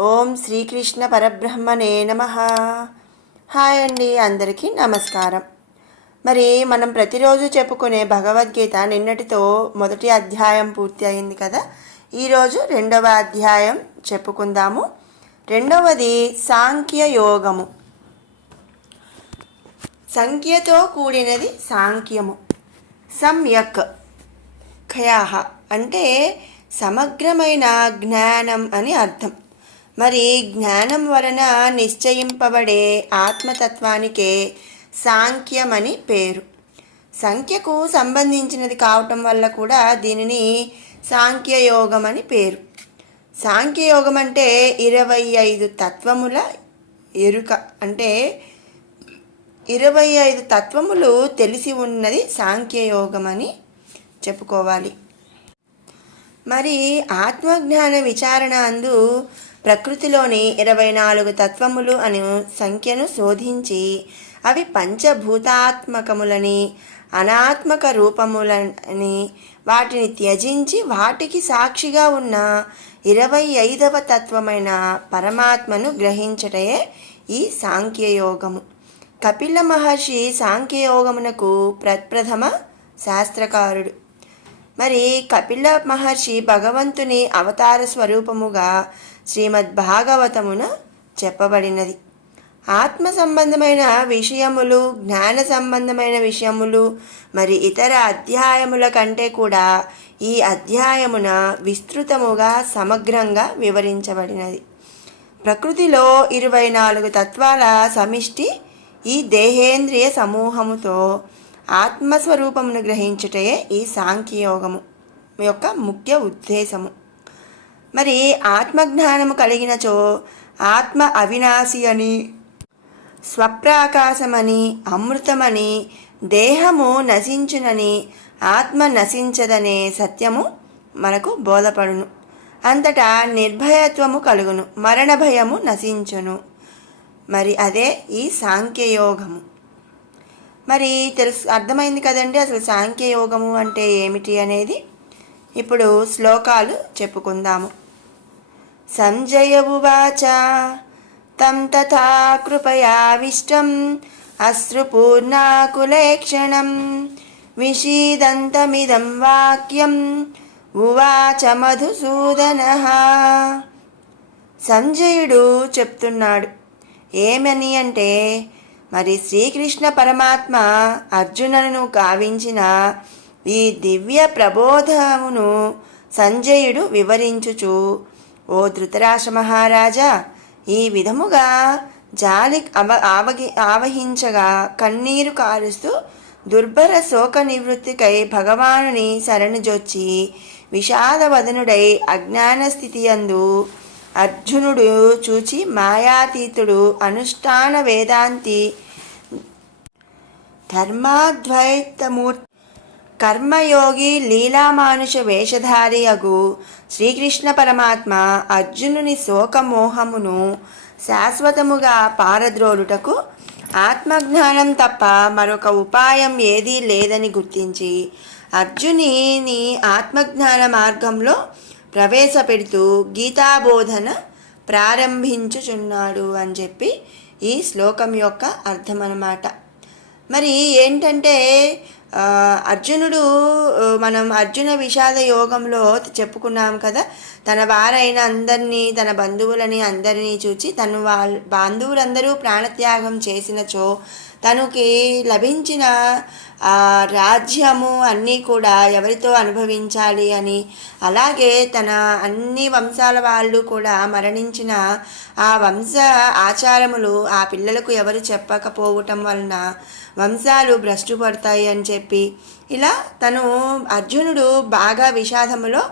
ఓం శ్రీకృష్ణ పరబ్రహ్మనే నమ. హాయ్ అండి అందరికీ నమస్కారం. మరి మనం ప్రతిరోజు చెప్పుకునే భగవద్గీత నిన్నటితో మొదటి అధ్యాయం పూర్తి అయింది కదా? ఈరోజు రెండవ అధ్యాయం చెప్పుకుందాము. రెండవది సాంఖ్య యోగము. సంఖ్యతో కూడినది సాంఖ్యము. సమ్యక్ ఖయాహ అంటే సమగ్రమైన జ్ఞానం అని అర్థం. మరి జ్ఞానం వలన నిశ్చయింపబడే ఆత్మతత్వానికే సాంఖ్యమని పేరు. సంఖ్యకు సంబంధించినది కావటం వల్ల కూడా దీనిని సాంఖ్యయోగం అని పేరు. సాంఖ్యయోగం అంటే ఇరవై ఐదు తత్వముల ఎరుక. అంటే ఇరవై ఐదు తత్వములు తెలిసి ఉన్నది సాంఖ్యయోగం అని చెప్పుకోవాలి. మరి ఆత్మజ్ఞాన విచారణ అందు ప్రకృతిలోని ఇరవై నాలుగు తత్వములు అను సంఖ్యను శోధించి అవి పంచభూతాత్మకములని అనాత్మక రూపములని వాటిని త్యజించి వాటికి సాక్షిగా ఉన్న ఇరవై ఐదవ తత్వమైన పరమాత్మను గ్రహించటయే ఈ సాంఖ్యయోగము. కపిల మహర్షి సాంఖ్యయోగమునకు ప్రప్రథమ శాస్త్రకారుడు. మరి కపిల మహర్షి భగవంతుని అవతార స్వరూపముగా శ్రీమద్ భాగవతమున చెప్పబడినది. ఆత్మ సంబంధమైన విషయములు జ్ఞాన సంబంధమైన విషయములు మరి ఇతర అధ్యాయముల కంటే కూడా ఈ అధ్యాయమున విస్తృతముగా సమగ్రంగా వివరించబడినది. ప్రకృతిలో ఇరవై నాలుగు తత్వాల సమిష్టి ఈ దేహేంద్రియ సమూహముతో ఆత్మస్వరూపమును గ్రహించుటే ఈ సాంఖ్యయోగము యొక్క ముఖ్య ఉద్దేశము. మరి ఆత్మజ్ఞానము కలిగినచో ఆత్మ అవినాశి అని స్వప్రాకాశమని అమృతమని దేహము నశించునని ఆత్మ నశించదనే సత్యము మనకు బోధపడును. అంతటా నిర్భయత్వము కలుగును మరణ భయము నశించును. మరి అదే ఈ సాంఖ్యయోగము. మరి తెలుసు అర్థమైంది కదండి అసలు సాంఖ్యయోగము అంటే ఏమిటి అనేది? ఇప్పుడు శ్లోకాలు చెప్పుకుందాము. సంజయ ఉవాచ తం తథా కృపయావిష్టం అశ్రుపూర్ణాకులేక్షణం. విషీదంతమిదం వాక్యం ఉవాచ మధుసూదన. సంజయుడు చెప్తున్నాడు ఏమని అంటే మరి శ్రీకృష్ణ పరమాత్మ అర్జునులను కావించిన ఈ దివ్య ప్రబోధమును సంజయుడు వివరించుచు ఓ ధృతరాష్ట్ర మహారాజా ఈ విధముగా జాలి అవ ఆవగి ఆవహించగా కన్నీరు కారుస్తూ దుర్భర శోక నివృత్తికై భగవానుని శరణుజొచ్చి విషాదవదనుడై అజ్ఞాన స్థితి అందు అర్జునుడు చూచి మాయాతీతుడు అనుష్ఠాన వేదాంతి ధర్మాద్వైతమూర్తి కర్మయోగి లీలామానుష వేషధారి అగు శ్రీకృష్ణ పరమాత్మ అర్జునుని శోకమోహమును శాశ్వతముగా పారద్రోలుటకు ఆత్మజ్ఞానం తప్ప మరొక ఉపాయం ఏదీ లేదని గుర్తించి అర్జునిని ఆత్మజ్ఞాన మార్గంలో ప్రవేశపెడుతూ గీతాబోధన ప్రారంభించుచున్నాడు అని చెప్పి ఈ శ్లోకం యొక్క అర్థం అన్నమాట మరి ఏంటంటే అర్జునుడు మనం అర్జున విషాద యోగంలో చెప్పుకున్నాం కదా తన వారైన అందరినీ తన బంధువులని అందరినీ చూచి తను వాళ్ళ బాంధువులందరూ ప్రాణత్యాగం చేసినచో తనకి లభించిన ఆ రాజ్యము అన్నీ కూడా ఎవరితో అనుభవించాలి అని అలాగే తన అన్ని వంశాల వాళ్ళు కూడా మరణించిన ఆ వంశ ఆచారములు ఆ పిల్లలకు ఎవరు చెప్పకపోవటం వలన వంశాలు భ్రష్టుపడతాయి అని చెప్పి. ఇలా తను అర్జునుడు బాగా విషాదములో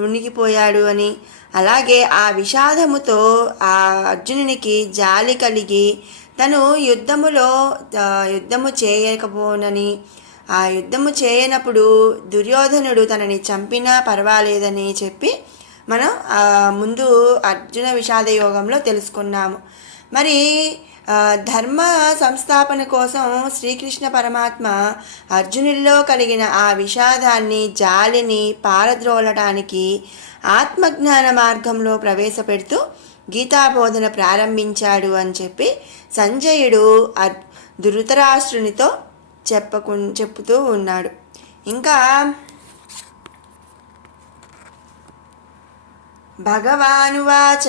మునిగిపోయాడు అని. అలాగే ఆ విషాదముతో ఆ అర్జునునికి జాలి కలిగి తను యుద్ధములో యుద్ధము చేయకపోనని. ఆ యుద్ధము చేయనప్పుడు దుర్యోధనుడు తనని చంపినా పర్వాలేదని చెప్పి మనం ముందు అర్జున విషాద యోగంలో తెలుసుకున్నాము. మరి ధర్మ సంస్థాపన కోసం శ్రీకృష్ణ పరమాత్మ అర్జునుల్లో కలిగిన ఆ విషాదాన్ని జాలిని పారద్రోలటానికి ఆత్మజ్ఞాన మార్గంలో ప్రవేశపెడుతూ గీతాబోధన ప్రారంభించాడు అని చెప్పి సంజయుడు అర్- ధృతరాష్ట్రునితో చెప్పకు చెప్పుతూ ఉన్నాడు. ఇంకా భగవానువాచ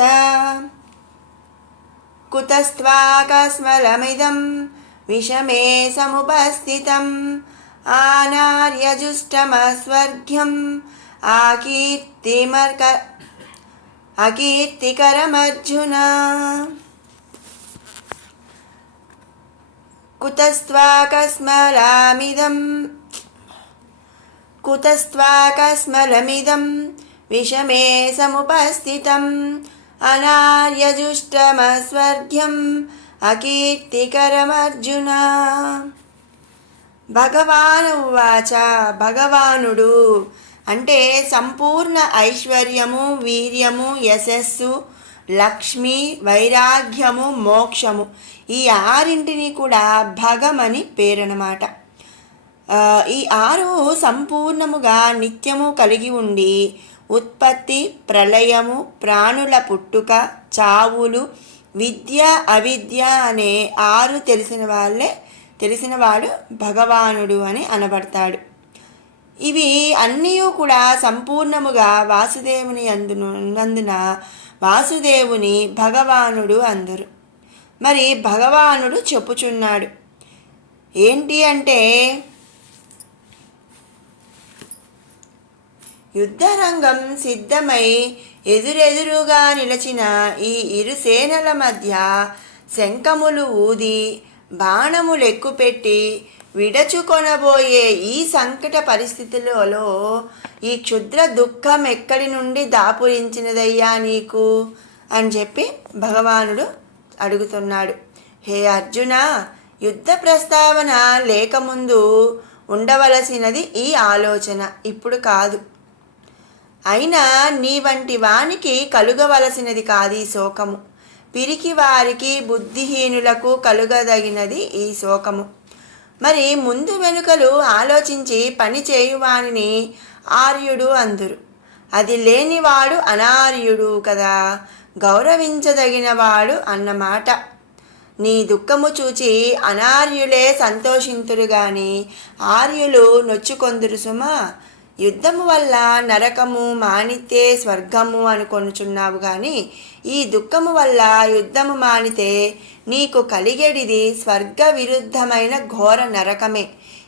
కుతస్త్వాకస్మలమిదం విషమే సముపస్థితం ఆనార్యజుష్టమస్వర్గ్యం ఆకీర్తిమర్క అకీర్తికరమర్జున కుతస్త్వాకస్మలామిదం కుతస్త్వాకస్మలమిదం విషమే సముపస్థితం అనార్యజుష్టమస్వర్గ్యం అకీర్తికరమర్జున భగవాను ఉవాచ భగవానుడు అంటే సంపూర్ణ ఐశ్వర్యము వీర్యము యశస్సు లక్ష్మి వైరాగ్యము మోక్షము. ఈ ఆరింటిని కూడా భగమని పేరనమాట ఈ ఆరు సంపూర్ణముగా నిత్యము కలిగి ఉండి ఉత్పత్తి ప్రళయము ప్రాణుల పుట్టుక చావులు విద్య అవిద్య అనే ఆరు తెలిసిన వాళ్ళే తెలిసినవాడు భగవానుడు అని అనబడతాడు. ఇవి అన్నీ కూడా సంపూర్ణముగా వాసుదేవుని అందునందున వాసుదేవుని భగవానుడు అందరు. మరి భగవానుడు చెప్పుచున్నాడు. ఏంటి అంటే యుద్ధరంగం సిద్ధమై ఎదురెదురుగా నిలిచిన ఈ ఇరు సేనల మధ్య శంఖములు ఊది బాణములు ఎక్కుపెట్టి విడచుకొనబోయే ఈ సంకట పరిస్థితులలో ఈ క్షుద్ర దుఃఖం ఎక్కడి నుండి దాపురించినదయ్యా నీకు? అని చెప్పి భగవానుడు అడుగుతున్నాడు. హే అర్జున యుద్ధ ప్రస్తావన లేకముందు ఉండవలసినది ఈ ఆలోచన. ఇప్పుడు కాదు. అయినా నీ వంటి వానికి కలుగవలసినది కాదు ఈ శోకము. పిరికి వారికి బుద్ధిహీనులకు కలుగదగినది ఈ శోకము. మరి ముందు వెనుకలు ఆలోచించి పని చేయువానిని ఆర్యుడు అందురు. అది లేనివాడు అనార్యుడు కదా గౌరవించదగినవాడు అన్నమాట. నీ దుఃఖము చూచి అనార్యులే సంతోషింతురు గాని ఆర్యులు నొచ్చుకొందురు సుమా. యుద్ధము వల్ల నరకము మానితే స్వర్గము అనుకొనుచున్నావు గాని ఈ దుఃఖము వల్ల యుద్ధము మానితే నీకు కలిగేడిది స్వర్గ విరుద్ధమైన ఘోర నరకమే.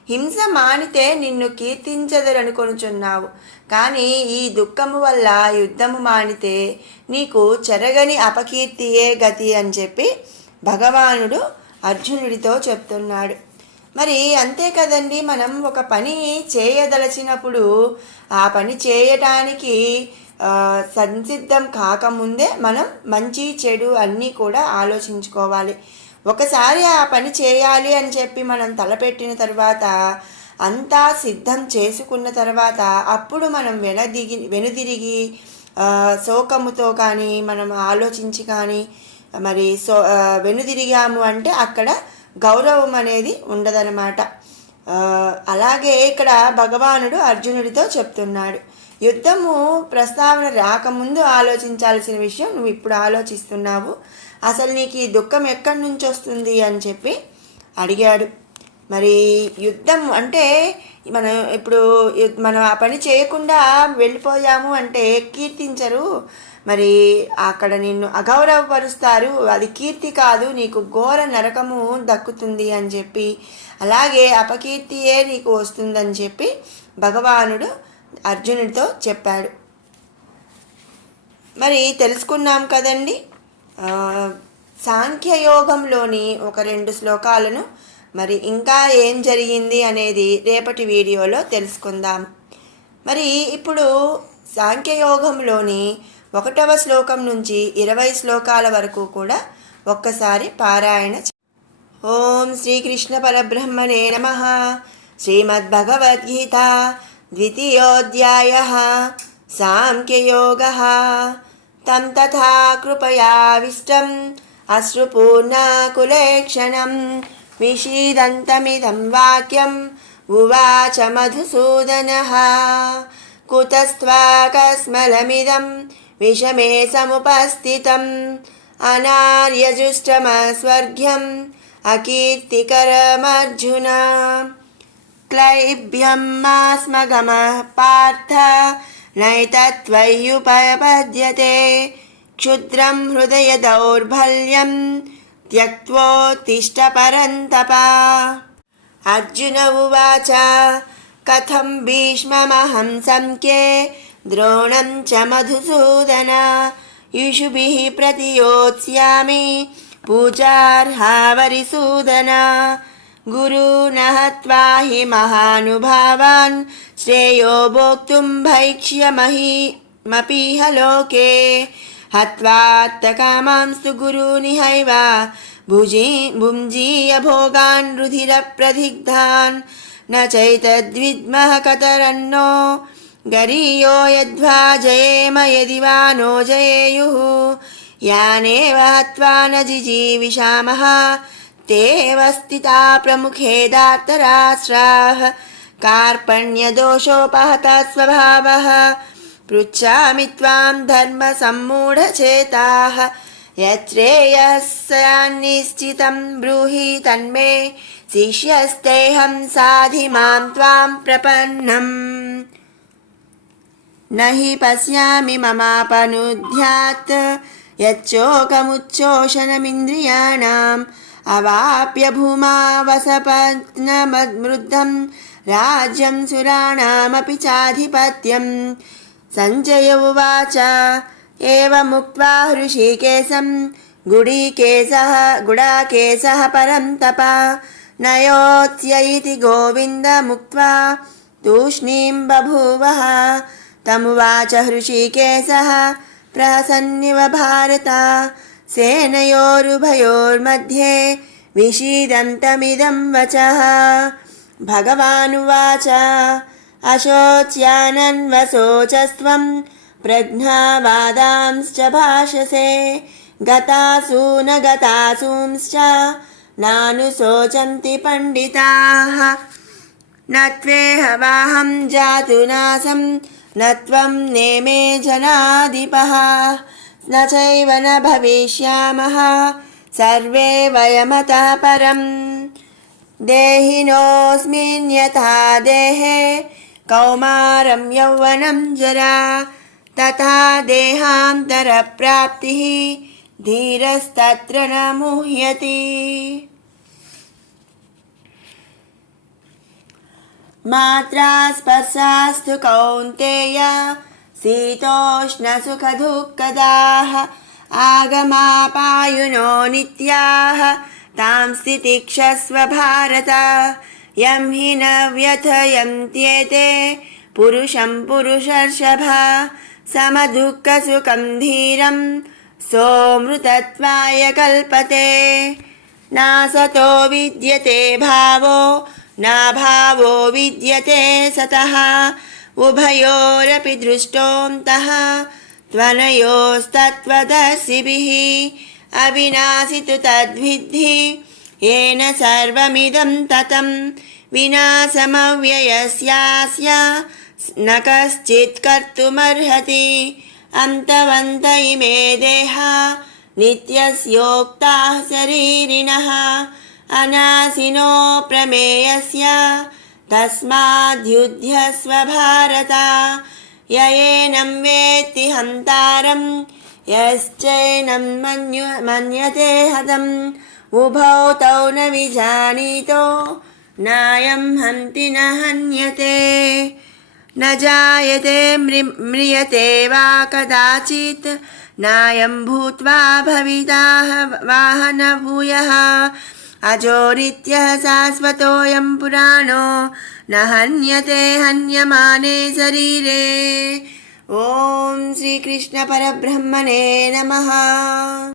హింస మానితే నిన్ను కీర్తించదరనుకొనుచున్నావు కానీ ఈ దుఃఖము వల్ల యుద్ధము మానితే నీకు చెరగని అపకీర్తియే గతి అని చెప్పి భగవానుడు అర్జునుడితో చెప్తున్నాడు. మరి అంతే కదండి మనం ఒక పని చేయదలచినప్పుడు ఆ పని చేయటానికి సంసిద్ధం కాకముందే మనం మంచి చెడు అన్నీ కూడా ఆలోచించుకోవాలి. ఒకసారి ఆ పని చేయాలి అని చెప్పి మనం తలపెట్టిన తర్వాత అంతా సిద్ధం చేసుకున్న తర్వాత అప్పుడు మనం వెనదిగి వెనుదిరిగి శోకముతో కానీ మనం ఆలోచించి కానీ మరి సో వెనుదిరిగాము అంటే అక్కడ గౌరవం అనేది ఉండదనమాట అలాగే ఇక్కడ భగవానుడు అర్జునుడితో చెప్తున్నాడు. యుద్ధము ప్రస్తావన రాకముందు ఆలోచించాల్సిన విషయం నువ్వు ఇప్పుడు ఆలోచిస్తున్నావు. అసలు నీకు ఈ దుఃఖం ఎక్కడి నుంచి వస్తుంది? అని చెప్పి అడిగాడు. మరి యుద్ధం అంటే మనం ఇప్పుడు మనం ఆ పని చేయకుండా వెళ్ళిపోయాము అంటే కీర్తించరు. మరి అక్కడ నిన్ను అగౌరవపరుస్తారు. అది కీర్తి కాదు నీకు ఘోర నరకము దక్కుతుంది అని చెప్పి అలాగే అపకీర్తియే నీకు వస్తుందని చెప్పి భగవానుడు అర్జునుడితో చెప్పాడు. మరి తెలుసుకున్నాం కదండి సాంఖ్యయోగంలోని ఒక రెండు శ్లోకాలను మరి ఇంకా ఏం జరిగింది అనేది రేపటి వీడియోలో తెలుసుకుందాం. మరి ఇప్పుడు సాంఖ్యయోగంలోని ఒకటవ శ్లోకం నుంచి ఇరవై శ్లోకాల వరకు కూడా ఒక్కసారి పారాయణ ఓం శ్రీకృష్ణ పరబ్రహ్మణే నమ. శ్రీమద్భగవద్గీత ద్వితీయోధ్యాయ. సాంఖ్యయోగ. తం తథా కృపయావిష్టం అశ్రుపూర్ణాకులేక్షణం విషీదంతమిదం వాక్యం ఉవాచ మధుసూదన. కుతస్వాకస్మలమిదం विषमे समुपस्थितम्। अनार्यजुष्टमस्वर्ग्यम्। अकीर्तिकरमर्जुन। क्लैब्यं मास्मगमः पार्थ। नैतत्त्वय्युपपद्यते क्षुद्रं हृदयदौर्बल्यं त्यक्त्वोत्तिष्ठ परन्तप अर्जुन उवाच। कथं भीष्ममहं संख्ये द्रोणं च मधुसूदन इषुभिः प्रतियोत्स्यामि पूजार्हावरिसूदन गुरुन हत्वा हि महानुभावान् श्रेयो भोक्तुं भैक्ष्यमहीमपीह लोके हत्वात्तकामांस्तु गुरूनिहैव भुजि भुञ्जीय भोगान् रुधिरप्रदिग्धान् न चैतद्विद्मः कतरन्नो गरीयो यद्वा जयेम यदि वा नो जयेयुः यानेव हत्वा न जिजीविषामः तेव स्थिता प्रमुखे दार्तराष्ट्राः कार्पण्यदोषोपहता स्वभावः पृच्छामि त्वां धर्मसम्मूढचेताः यच्छ्रेयस्यान्निश्चितं ब्रूहि तन्मे शिष्यस्तेऽहं साधि मां त्वां प्रपन्नम् न हि पश्यामि ममापनुध्यात्। यच्चोकमुच्चोषणमिन्द्रियाणाम्। अवाप्य भूमा वसपत्नमद्मृद्धं राज्यं सुराणामपि चाधिपत्यम्। सञ्जय उवाच। एवमुक्त्वा हृषीकेशं गुडीकेशः, गुडाकेशः परं तप। नयोत्स्य इति गोविन्दमुक्त्वा तूष्णीं बभूवः। तमुवाच हृषीकेशः प्रसन्निव भारत। सेनयोरुभयोर्मध्ये विषीदन्तमिदं वचः। भगवानुवाच अशोच्यानन्वशोचस्त्वं प्रज्ञावादांश्च भाषसे गतासु न गतासूंश्च नानुशोचन्ति पण्डिताः। न त्वेहवाहं जातु नासं न त्वं नेमे जनाधिपः, न चैव न भविष्यामः, सर्वे वयमतः परम्। देहिनोऽस्मिन् यथा देहे, कौमारं यौवनं जरा, तथा देहान्तरप्राप्तिः, धीरस्तत्र न मुह्यति। मात्रा स्पर्शास्तु कौन्तेय शीतोष्णसुखदुःखदाः आगमापायुनो नित्याः तां स्थितिक्षस्व भारत यं हि न व्यथयन्त्येते पुरुषं पुरुषर्षभ समदुःखसुखं धीरं सोऽमृतत्वाय कल्पते नासतो विद्यते भावो नाभावो विद्यते सतः। उभयोरपि दृष्टोऽन्तः। त्वनयोस्तत्त्वदर्शिभिः। अविनाशि तु तद्विद्धि। येन सर्वमिदं ततं। विनाशमव्ययस्यास्य। न कश्चित् कर्तुमर्हति। अन्तवन्त इमे देहा। नित्यस्योक्ताः शरीरिणः। अनाशिनो प्रमेयस्य तस्माद्युध्यस्व भारत य एनं वेत्ति हन्तारं, यश्चैनं मन्यु, मन्यते हतम्। उभौ तौ न विजानीतो, नायं हन्ति न हन्यते। न जायते मृ, म्रियते वा कदाचित्, नायं भूत्वा भविताः वाह न भूयः अजो नित्यः शाश्वतोऽयं पुराणो न हन्यते हन्यमाने शरीरे ॐ श्रीकृष्णपरब्रह्मणे नमः